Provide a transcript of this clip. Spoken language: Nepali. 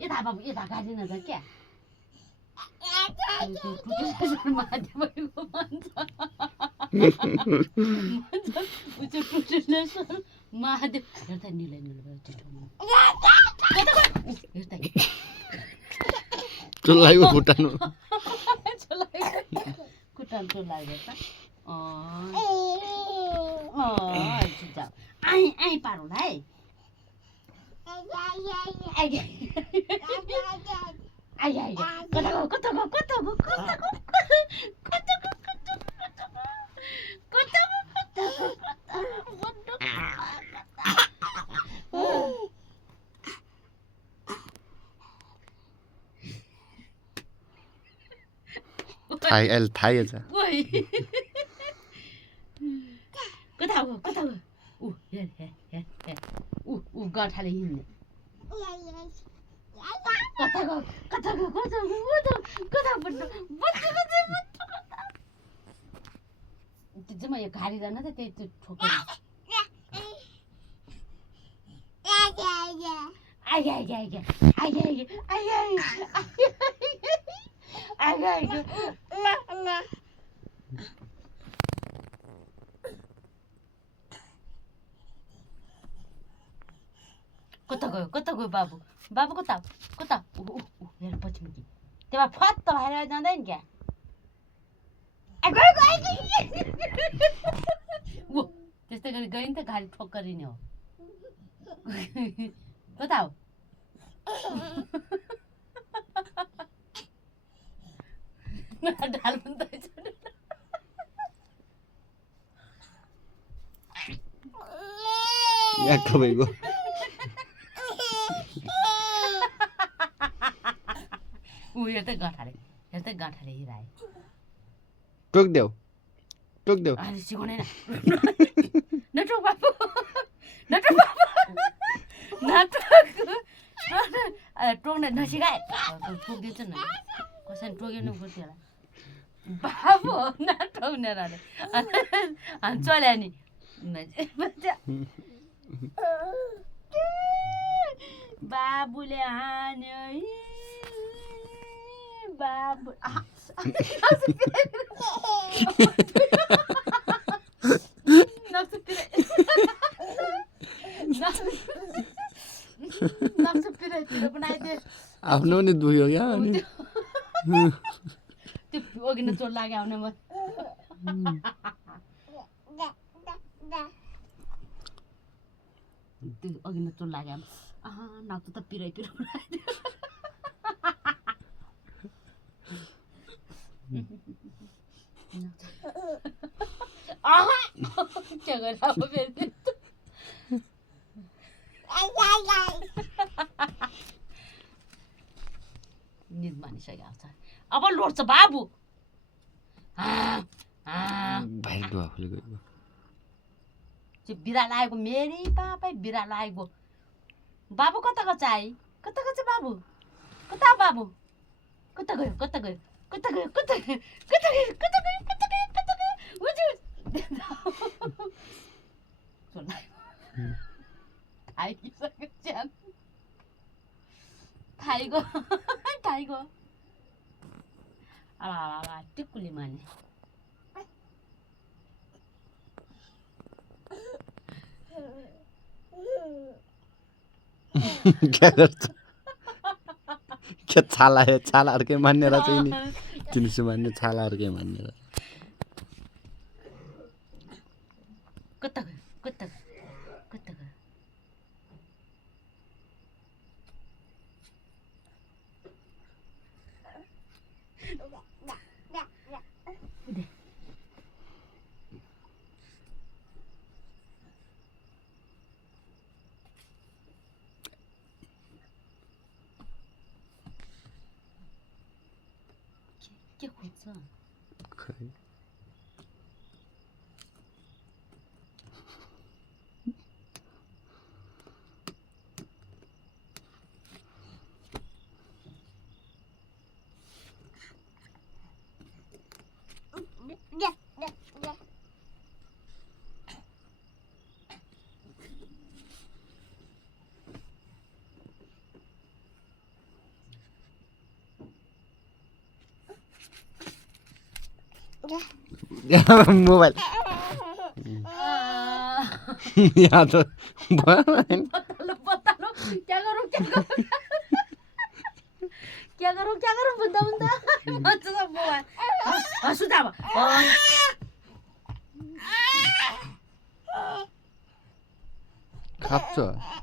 यता बाबु यता गाडिन त क्या महादेवको भन्छ महादेव हेर्दा निलै भयो टिस्टोमा चुल्लाको खुट्टानु खुट्टानु चुल्लाएको त आई पारौँला है थाहै छ कता ऊ गठाले हिँड्ने त्यो चाहिँ म यो घारी जान त त्यही त्यो ठोकेर कता गयो बाबु कता हेर पछिमुखी त्यसमा फत्त भएर जाँदैन क्या त्यस्तै गरी गयो नि त घारी ठोक्करिने हो कता हो ढाल याक्क भइगयो हेर्दै गाँठाले हिराए टोक्देऊ अहिले सिकाउने नटोक टोक्ने नसिकाए टोकिदिन्छ न कसैले टोकेन बुझ्थ्यो होला बाबु नटोक्ने र चल्या नि बाबुले हान्यो बाबु आफ्नो नि दुख्यो क्या त्यो अघि नै चोट लाग्यो आउने म त्यो अघि नै चोट लाग्यो नाक त पिराइ बनाइदियो के गरेर अब फेरि निद मानिसक्यो आउँछ अब लोड्छ बाबु त्यो बिरा लागेको मेरै पापै बिरा लागेको बाबु कता गयो चाहिँ कता गयो बाबु कता गयो थाइगो अला टिकुली माने क्या गर्छ क्या छाला अर्कै मान्ने र चाहिँ नि चिन्सु मान्ने छाला अर्कै मान्ने र कता गयो के खोज्छ खै मोबाइल यहाँ तो बतालो बतालो क्या करूं बुंदा मत सब मोबाइल हसु जा खाप्छ